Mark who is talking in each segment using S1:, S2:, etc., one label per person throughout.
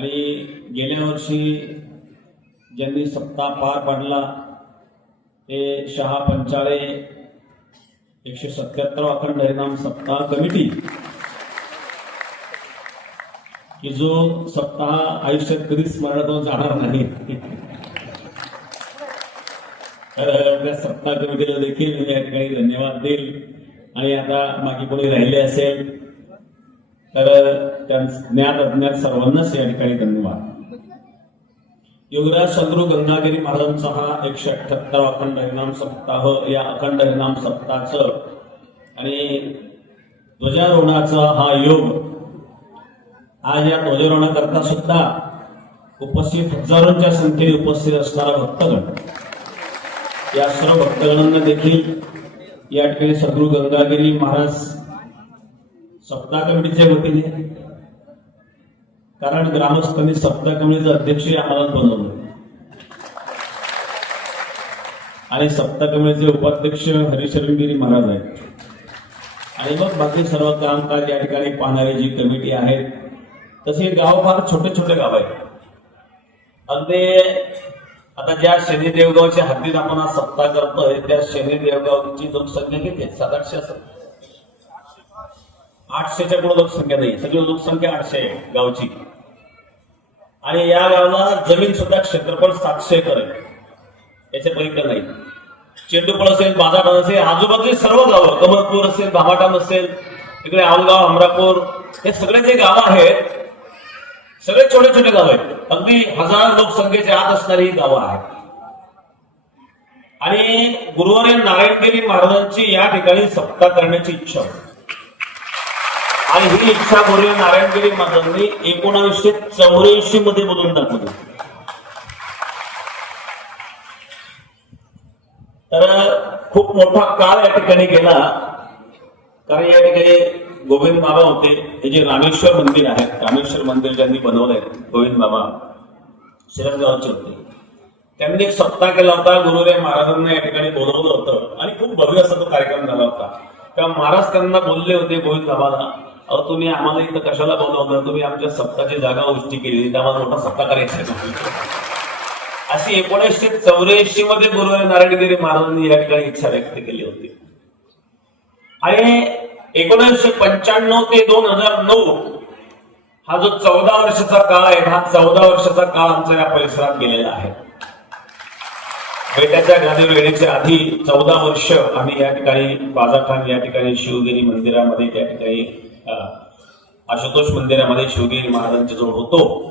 S1: आणि गेल्या वर्षी ज्यांनी सप्ताह पार पाडला ते शहा पंचाळे एकशे सत्याहत्तर अखंड हरिनाम सप्ताह कमिटी की जो सप्ताह आयुष्यात कधीच स्मरणातून जाणार नाही. तर त्या सप्ताह कमिटीला देखील या ठिकाणी धन्यवाद देईल. आणि आता बाकी कोणी राहिले असेल तर त्या ज्ञात अज्ञात सर्वांनाच या ठिकाणी धन्यवाद. योगराज चंद्रू गंगागिरी महाराजांचा हा एकशे अठ्ठ्याहत्तर अखंड हरिनाम सप्ताह या अखंड हरिनाम सप्ताहाचं आणि ध्वजारोहणाचा हा योग आज या ध्वजारोहणाकरता सुद्धा उपस्थित हजारोंच्या संख्येने उपस्थित असणारा भक्तगण या सर्व भक्तगणांना देखील या ठिकाणी सद्गुरू गंगागिरी महाराज सप्ताह कमिटीच्या वतीने. कारण ग्रामस्थांनी सप्ताह कमिटीचं अध्यक्ष आम्हाला बनवलं आणि सप्ताह कमिटीचे उपाध्यक्ष हरिशरणगिरी महाराज आहेत. आणि मग बाकी सर्व कामकाज या ठिकाणी पाहणारी जी कमिटी आहे तसे गाव फार छोटे छोटे गाव आहेत. अगदी आता ज्या शनी देवगावच्या हद्दीत आपण आज सप्ताह करतोय त्या शनी देवगावची जनसंख्या किती आहे सात आठशे असेल आठशेच्या पुढे लोकसंख्या नाही सगळी लोकसंख्या आठशे आहे गावची. आणि या गावाला जमीन सुद्धा क्षेत्रफळ सातशे एकर आहे. याच्या पलीकडे नाही चेंडूपळ असेल बाजारपाट असेल आजूबाजूची सर्व गावं कमलपूर असेल भामाटान असेल तिकडे आमगाव अमरापूर हे सगळे जे गावं आहेत सगळे छोटे छोटे गाव आहेत. अगदी हजार लोकसंख्येच्या आत असणारी ही गावं आहेत. आणि गुरुवारी नारायणगिरी महाराजांची या ठिकाणी सत्ता करण्याची इच्छा होती. आणि ही इच्छा गुरु नारायणगिरी महाराजांनी एकोणावीसशे चौऱ्याऐंशी मध्ये बोलून दाखवली. तर खूप मोठा काळ या ठिकाणी गेला. कारण या ठिकाणी गोविंद बाबा होते. हे जे रामेश्वर मंदिर आहे रामेश्वर मंदिर ज्यांनी बनवलंय गोविंद बाबा शिरंगावचे होते. त्यांनी एक सप्ताह केला होता गुरुदेव महाराजांना या ठिकाणी बोलवलं होतं. आणि खूप भव्य असा तो कार्यक्रम झाला होता. त्या महाराज त्यांना बोलले होते गोविंद बाबाला अहो तुम्ही आम्हाला इथं कशाला बोलवलं तुम्ही आमच्या सत्ताची जागा उष्टी केली आम्हाला मोठा सत्ता करायचा अशी एकोणीसशे चौऱ्याऐंशी मध्ये गुरु नारायणगिरी महाराजांनी या ठिकाणी इच्छा व्यक्त केली होती. आणि एकोणीसशे पंच्याण्णव ते दोन हजार नऊ हा जो चौदा वर्षाचा काळ आहे हा चौदा वर्षाचा काळ आमचा या परिसरात गेलेला आहे. बेट्याच्या गादी वेळेच्या आधी चौदा वर्ष आम्ही या ठिकाणी बाजारठाण या ठिकाणी शिवगिरी मंदिरामध्ये त्या ठिकाणी आशुतोष मंदिरामध्ये शिवगिरी महाराजांच्या जवळ होतो.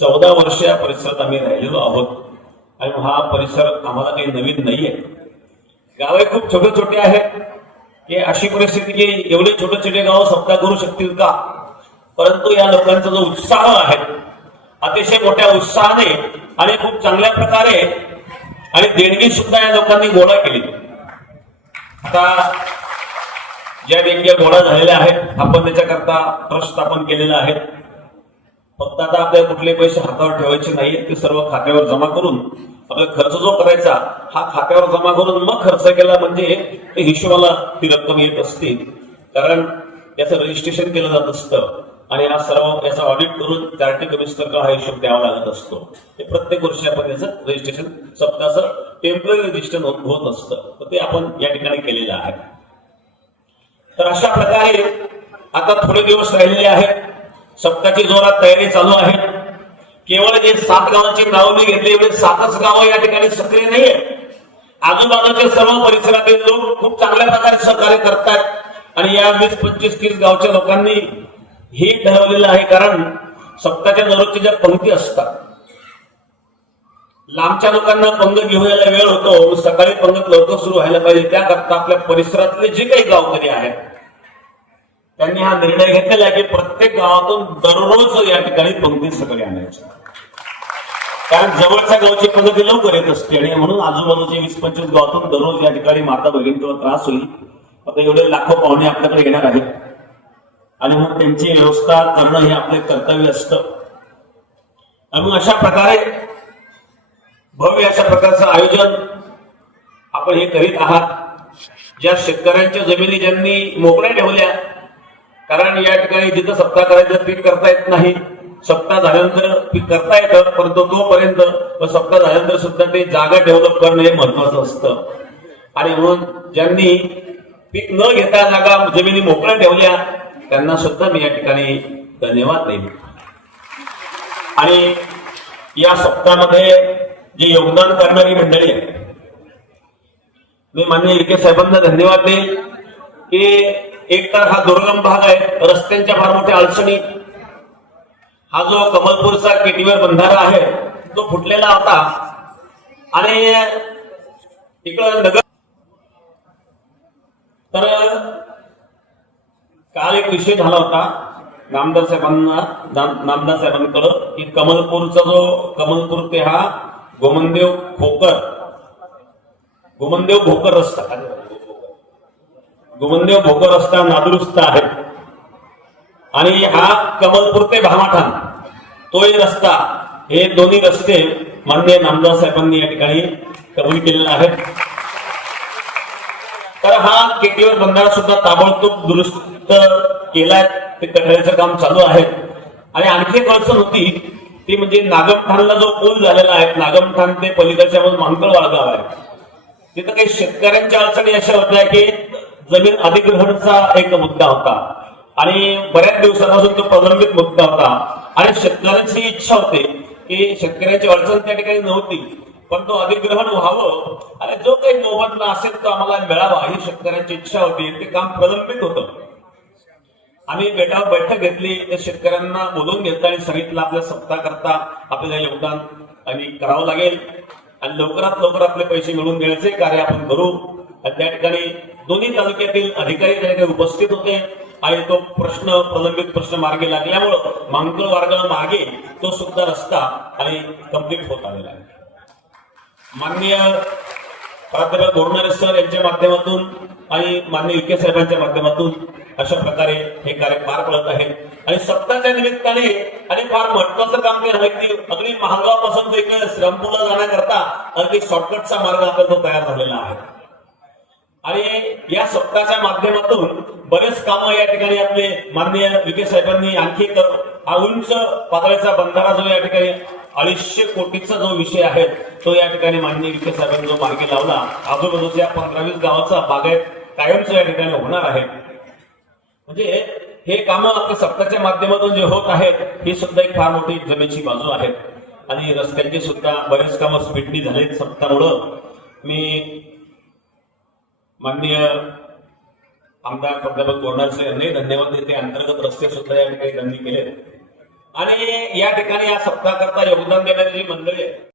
S1: चौदा वर्ष या परिसरात आम्ही राहिलेलो आहोत. आणि हा परिसर आम्हाला काही नवीन नाहीये. गावे खूप छोटे छोटे आहेत. की अशी परिस्थिती की एवढे छोटे छोटे गाव सप्ताह करू शकतील का? परंतु या लोकांचा जो उत्साह आहे अतिशय मोठ्या उत्साहाने आणि खूप चांगल्या प्रकारे आणि देणगी सुद्धा या लोकांनी गोळा केली. आता ज्या देणग्या गोळा झालेल्या आहेत आपण त्याच्याकरता ट्रस्ट स्थापन केलेला आहे. फक्त आता आपल्याला कुठले पैसे हातावर ठेवायचे नाहीये ते सर्व खात्यावर जमा करून आपला खर्च जो करायचा हा खात्यावर जमा करून मग खर्च केला म्हणजे हिशोबाला ती रक्कम येत असते. कारण याचं रजिस्ट्रेशन केलं जात असतं आणि हा सर्व याचा ऑडिट करून चार्टी कमिशनरला हा हिशोब द्यावा लागत असतो. ते प्रत्येक वर्षी आपण याचं रजिस्ट्रेशन सप्ताहाचं टेंपररी रजिस्ट्रेशन होत असतं तर ते आपण या ठिकाणी केलेलं आहे. तर अशा प्रकारे आता थोडे दिवस राहिलेले आहेत. सप्ताची जोरात तयारी चालू आहे. केवळ जे सात गावांची नाव मी घेतली एवढे सातच गावं या ठिकाणी सक्रिय नाहीये. आजूबाजूच्या सर्व परिसरातील लोक खूप चांगल्या प्रकारे सहकार्य करतात आणि या वीस पंचवीस तीस गावच्या लोकांनी हे ठरवलेलं आहे कारण सप्ताच्या दररोजच्या ज्या पंक्ती असतात लांबच्या लोकांना पंगत घेऊन यायला वेळ होतो. सकाळी पंगत लवकर सुरू व्हायला पाहिजे. त्याकरता आपल्या परिसरातले जे काही गावकरी आहेत त्यांनी हा निर्णय घेतलेला आहे की प्रत्येक गावातून दररोज या ठिकाणी पंक्ती सकाळी आणायच्या कारण जवळच्या गावची पंगती लवकर येत असते आणि म्हणून आजूबाजूचे वीस पंचवीस गावातून दररोज या ठिकाणी माता भगिनींचा त्रास होईल. आता एवढे लाखो पाहुणे आपल्याकडे येणार आहेत. आणि मग त्यांची व्यवस्था करणं हे आपले कर्तव्य असतं. आणि मग अशा प्रकारे भव्य अशा प्रकारचं आयोजन आपण हे करीत आहात. ज्या शेतकऱ्यांच्या जमिनी ज्यांनी मोकळ्या ठेवल्या कारण या ठिकाणी जिथं सप्ताह करायचं पीक करता येत नाही सप्ताह झाल्यानंतर पीक करता येतं परंतु तोपर्यंत व सप्ताह झाल्यानंतर सुद्धा ते जागा डेव्हलप करणं हे महत्वाचं असतं. आणि म्हणून ज्यांनी पीक न घेता जागा जमिनी मोकळ्या ठेवल्या त्यांना सुद्धा मी या ठिकाणी धन्यवाद देईन. आणि या सप्ताहामध्ये जे योगदान करणारी मंडळी आहे. मी मान्य इरके साहेबांना धन्यवाद देईल की एक तर हा दुर्गम भाग आहे रस्त्यांच्या फार मोठ्या अडचणी. हा जो कमलपूरचा केटीवर बंधारा आहे तो फुटलेला होता. आणि इकडं नगर तर काल एक विषय झाला होता नामदार साहेबांना नाम- नामदार साहेबांकडं की कमलपूरचा जो कमलपूर ते हा गोमनदेव भोकर. गोमनदेव भोकर रस्ता. गोमनदेव भोकर रस्ता नादुरुस्त आहे. आणि हा कमलपूर ते भामाठाण तोही रस्ता. हे दोन्ही रस्ते मान्य नामदार साहेबांनी या ठिकाणी कबूल केलेला आहे तर हा केटीवर बंधारा सुद्धा ताबडतोब दुरुस्त केलाय. ते कठड्याचं काम चालू आहे. आणि आणखी एक अडचण होती ती म्हणजे नागमठाणला जो पूल झालेला आहे नागमठाण ते पलीकडच्या मांकळ गाव आहे. तिथं काही शेतकऱ्यांच्या अडचणी अशा होत्या की जमीन अधिग्रहणचा एक मुद्दा होता आणि बऱ्याच दिवसापासून तो प्रलंबित मुद्दा होता. आणि शेतकऱ्यांची इच्छा होती की शेतकऱ्यांची अडचण त्या ठिकाणी नव्हती पण तो अधिग्रहण व्हावं. आणि जो काही मोबदला असेल तो आम्हाला मिळावा ही शेतकऱ्यांची इच्छा होती. ते काम प्रलंबित होतं. आम्ही बेटावर बैठक घेतली त्या शेतकऱ्यांना बोलून घेतलं आणि सांगितलं आपल्या सप्ताह करता आपल्याला योगदान आणि करावं लागेल. आणि लवकरात लवकर आपले पैसे मिळवून देण्याचे कार्य आपण करू. आणि त्या ठिकाणी दोन्ही तालुक्यातील अधिकारी त्या ठिकाणी उपस्थित होते. आणि तो प्रश्न प्रलंबित प्रश्न मार्गे लागल्यामुळं मांगल वारगाव मागे तो सुद्धा रस्ता आणि कंप्लीट होत आलेला आहे. माननीय प्राध्यापक बोरणारे सर यांच्या माध्यमातून आणि मान्य विखे साहेबांच्या माध्यमातून अशा प्रकारे हे कार्य पार पडत आहे. आणि सत्ताच्या निमित्ताने आणि फार महत्वाचं काम ते माहिती अगदी महागावापासून ते इकडे श्रीरामपूरला जाण्याकरता अगदी शॉर्टकटचा मार्ग आपला तो तयार झालेला आहे. आणि या सप्ताहाच्या माध्यमातून बरेच कामं या ठिकाणी आपले माननीय विखे साहेबांनी आणखी एक उंच पातळीचा बंधारा जो या ठिकाणी अडीचशे कोटीचा जो विषय आहे तो या ठिकाणी माननीय विखे साहेबांनी जो मार्गी लावला आजूबाजूच्या पंधरा वीस गावाचा बागायत कायमच या ठिकाणी होणार आहे. म्हणजे हे कामं आपल्या सत्ताच्या माध्यमातून जे होत आहेत ही सुद्धा एक फार मोठी जमेची बाजू आहे. आणि रस्त्यांची सुद्धा बरेच कामं स्पीडनी झालेत सत्तामुळं मी माननीय आमदार प्राध्यापक बोरणार यांनी धन्यवाद देते. अंतर्गत रस्ते सुद्धा या ठिकाणी त्यांनी केले आणि या ठिकाणी या सप्ताहाकरता योगदान देणारी जी मंडळी आहे